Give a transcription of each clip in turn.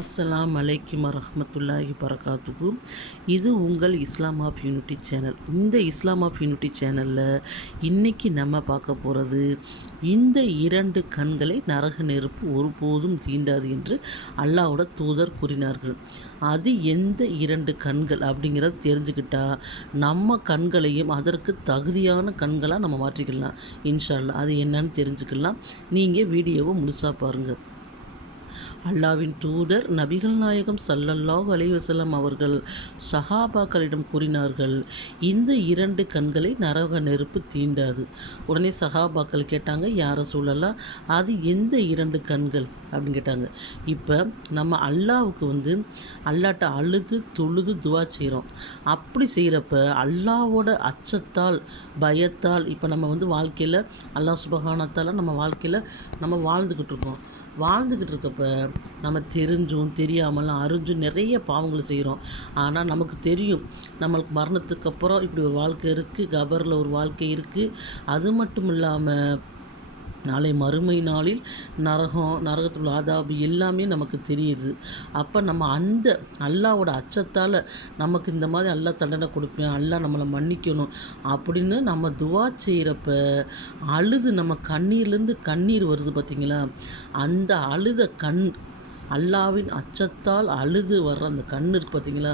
அஸ்ஸலாம் அலைக்கும் வரஹ்மத்துல்லாஹி பரகாத்துகு. இது உங்கள் இஸ்லாம் ஆஃப் யூனிட்டி சேனல். இந்த இஸ்லாம் ஆஃப் யூனிட்டி சேனலில் இன்றைக்கி நம்ம பார்க்க போகிறது, இந்த இரண்டு கண்களை நரக நெருப்பு ஒருபோதும் தீண்டாது என்று அல்லாஹ்வோட தூதர் கூறினார்கள். அது எந்த இரண்டு கண்கள் அப்படிங்கிறத தெரிஞ்சுக்கிட்டால் நம்ம கண்களையும் அதற்கு தகுதியான கண்களாக நம்ம மாற்றிக்கலாம் இன்ஷா அல்லாஹ். அது என்னன்னு தெரிஞ்சுக்கலாம். நீங்கள் வீடியோவை முழுசாக பாருங்கள். அல்லாவின் தூதர் நபிகள் நாயகம் ஸல்லல்லாஹு அலைஹி வஸல்லம் அவர்கள் சஹாபாக்களிடம் கூறினார்கள், இந்த இரண்டு கண்களை நரக நெருப்பு தீண்டாது. உடனே சஹாபாக்கள் கேட்டாங்க, யா ரசூலல்லாஹ், அது எந்த இரண்டு கண்கள் அப்படின்னு கேட்டாங்க. இப்போ நம்ம அல்லாவுக்கு அல்லாட்ட அழுது தொழுது துவா செய்கிறோம். அப்படி செய்கிறப்ப அல்லாவோட அச்சத்தால் பயத்தால் இப்போ நம்ம வாழ்க்கையில் அல்லாஹ் சுப்ஹானஹு நம்ம வாழ்க்கையில் நம்ம வாழ்ந்துக்கிட்டு இருக்கப்ப நம்ம தெரிஞ்சும் தெரியாமலாம் அறிஞ்சும் நிறைய பாவங்கள் செய்கிறோம். ஆனால் நமக்கு தெரியும் நம்மளுக்கு மரணத்துக்கு அப்புறம் இப்படி ஒரு வாழ்க்கை இருக்குது, கபரில் ஒரு வாழ்க்கை இருக்குது. அது மட்டும் இல்லாமல் நாளை மறுமை நாளில் நரகத்துள்ள ஆதாபு எல்லாமே நமக்கு தெரியுது. அப்போ நம்ம அந்த அல்லாவோட அச்சத்தால் நமக்கு இந்த மாதிரி அல்லாஹ் தண்டனை கொடுப்பேன், அல்லாஹ் நம்மளை மன்னிக்கணும் அப்படின்னு நம்ம துவா செய்கிறப்ப அழுது நம்ம கண்ணீர்லேருந்து கண்ணீர் வருது பார்த்திங்களா, அந்த அழுத அல்லாவின் அச்சத்தால் அழுது வர்ற அந்த கண் இருக்குது பார்த்திங்களா,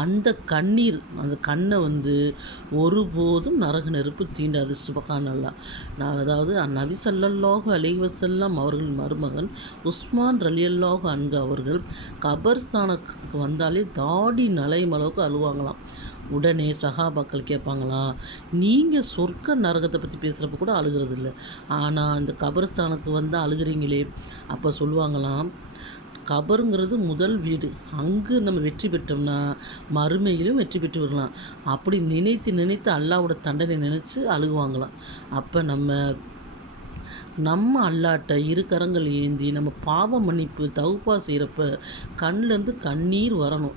அந்த கண்ணீர் அந்த கண்ணை ஒருபோதும் நரக நெருப்பு தீண்டாது. சுப்ஹானல்லாஹ். அதாவது நபி ஸல்லல்லாஹு அலைஹி வஸல்லம் அவர்களின் மருமகன் உஸ்மான் ரலியல்லாஹு அன்ஹு அவர்கள் கபர்ஸ்தானுக்கு வந்தாலே தாடி நலையும் அளவுக்கு அழுவாங்களாம். உடனே சஹாபாக்கள் கேட்பாங்களாம், நீங்கள் சொர்க்க நரகத்தை பற்றி பேசுகிறப்ப கூட அழுகிறது இல்லை, ஆனால் இந்த கபர்ஸ்தானுக்கு அழுகிறீங்களே. அப்போ சொல்லுவாங்களாம், கபருங்கிறது முதல் வீடு, அங்கு நம்ம வெற்றி பெற்றோம்னா மறுமையிலும் வெற்றி பெற்று வரலாம். அப்படி நினைத்து அல்லாவோட தண்டனை நினச்சி அழுகுவாங்களாம். அப்போ நம்ம அல்லாட்ட இரு கரங்கள் ஏந்தி நம்ம பாவ மன்னிப்பு தௌபா செய்கிறப்ப கண்ணிலேருந்து கண்ணீர் வரணும்.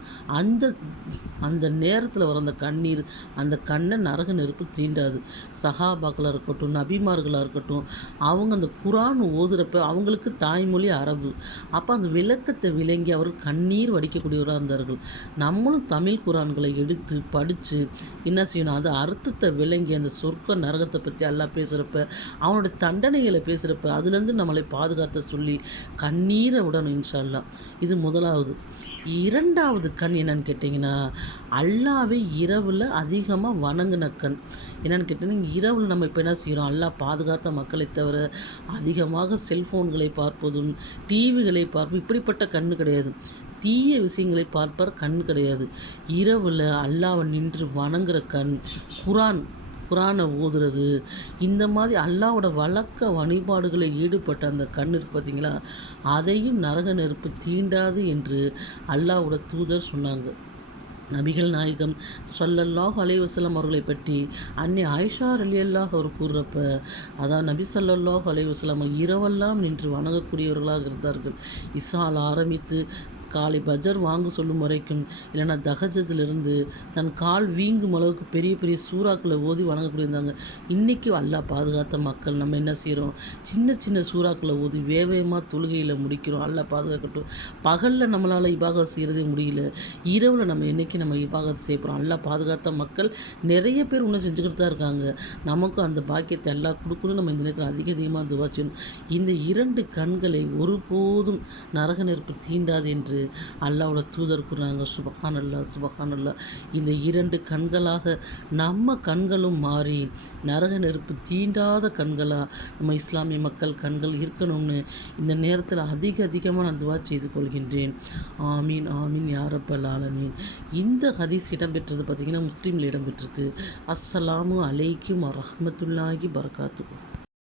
அந்த நேரத்தில் வர அந்த கண்ணீர் அந்த கண்ணை நரக நெருப்பு தீண்டாது. சஹாபாக்களாக இருக்கட்டும், நபிமார்களாக இருக்கட்டும், அவங்க அந்த குரான் ஓதுறப்ப அவங்களுக்கு தாய்மொழி அரபு. அப்போ அந்த விளக்கத்தை விளங்கி அவர்கள் கண்ணீர் வடிக்கக்கூடியவராக இருந்தார்கள். நம்மளும் தமிழ் குரான்களை எடுத்து படித்து என்ன செய்யணும், அது அர்த்தத்தை விளங்கி அந்த சொர்க்க நரகத்தை பற்றி அல்லாஹ் பேசுகிறப்ப அவனோட தண்டனைகளை பேசுகிறப்ப அதுலேருந்து நம்மளை பாதுகாத்த சொல்லி கண்ணீரை விடணும் இன்ஷா அல்லாஹ். இது முதலாவது. இரண்டாவது கண் என்னன்னு கேட்டிங்கன்னா, அல்லாவை இரவில் அதிகமாக வணங்கின கண். என்னென்னு கேட்டிங்கன்னா, இரவில் நம்ம இப்போ என்ன செய்கிறோம், அல்லாஹ் பாதுகாத்த மக்களை தவிர அதிகமாக செல்ஃபோன்களை பார்ப்பதும் டிவிகளை பார்ப்பதும் இப்படிப்பட்ட கண் கிடையாது. தீய விஷயங்களை பார்ப்பார் கண் கிடையாது. இரவில் அல்லாவை நின்று வணங்குற கண், குரானை ஓதுறது, இந்த மாதிரி அல்லாவோட வழக்க வழிபாடுகளை ஈடுபட்ட அந்த கண் இருக்குது பார்த்திங்களா, அதையும் நரக நெருப்பு தீண்டாது என்று அல்லாவோட தூதர் சொன்னாங்க. நபிகள் நாயகம் ஸல்லல்லாஹு அலைஹி வஸல்லம் அவர்களை பற்றி அன்னை ஆயிஷா ரலியல்லாஹு அவர் கூறுறப்ப, அதாவது நபி ஸல்லல்லாஹு அலைஹி வஸல்லம் இரவெல்லாம் நின்று வணங்கக்கூடியவர்களாக இருந்தார்கள். இஸ்ஸால் ஆரம்பித்து காலை பஜர் வாங்க சொல்லும் வரைக்கும், இல்லைன்னா தஹஜ்ஜுதிலிருந்து தன் கால் வீங்கும் அளவுக்கு பெரிய பெரிய சூறாக்களை ஓதி வணங்கக்கூடியிருந்தாங்க. இன்றைக்கி அல்லாஹ் பாதுகாத்த மக்கள் நம்ம என்ன செய்கிறோம், சின்ன சூறாக்களை ஓதி வேகமாக தொழுகையில் முடிக்கிறோம். அல்லாஹ் பாதுகாக்கட்டும். பகலில் நம்மளால் இபாதத் செய்கிறதே முடியல, இரவில் நம்ம என்றைக்கு நம்ம இபாதத் செய்ய போகிறோம். அல்லாஹ் பாதுகாத்த மக்கள் நிறைய பேர் இன்னும் செஞ்சுக்கிட்டு தான் இருக்காங்க. நமக்கும் அந்த பாக்கியத்தை எல்லாம் கொடுக்கணும். நம்ம இந்த நேரத்தில் அதிகமாக துவா செய்யணும். இந்த இரண்டு கண்களை ஒருபோதும் நரக நெருப்பு தீண்டாது என்று அல்லாவோட தூதர் கூறினாங்க. சுப்ஹானல்லாஹ். இந்த இரண்டு கண்களாக நம்ம கண்களும் மாறி நரக நெருப்பு தீண்டாத கண்களாக நம்ம இஸ்லாமிய மக்கள் கண்கள் இருக்கணும்னு இந்த நேரத்தில் அதிகமாக நான் துவா செய்து கொள்கின்றேன். ஆமீன் ஆமீன் யா ரப்பல் ஆலமீன். இந்த ஹதீஸ் இடம்பெற்றது பார்த்திங்கன்னா முஸ்லீமில் இடம்பெற்றிருக்கு. அஸ்ஸலாமு அலைக்கும் வரஹ்மத்துல்லாஹி பரகாத்துஹு.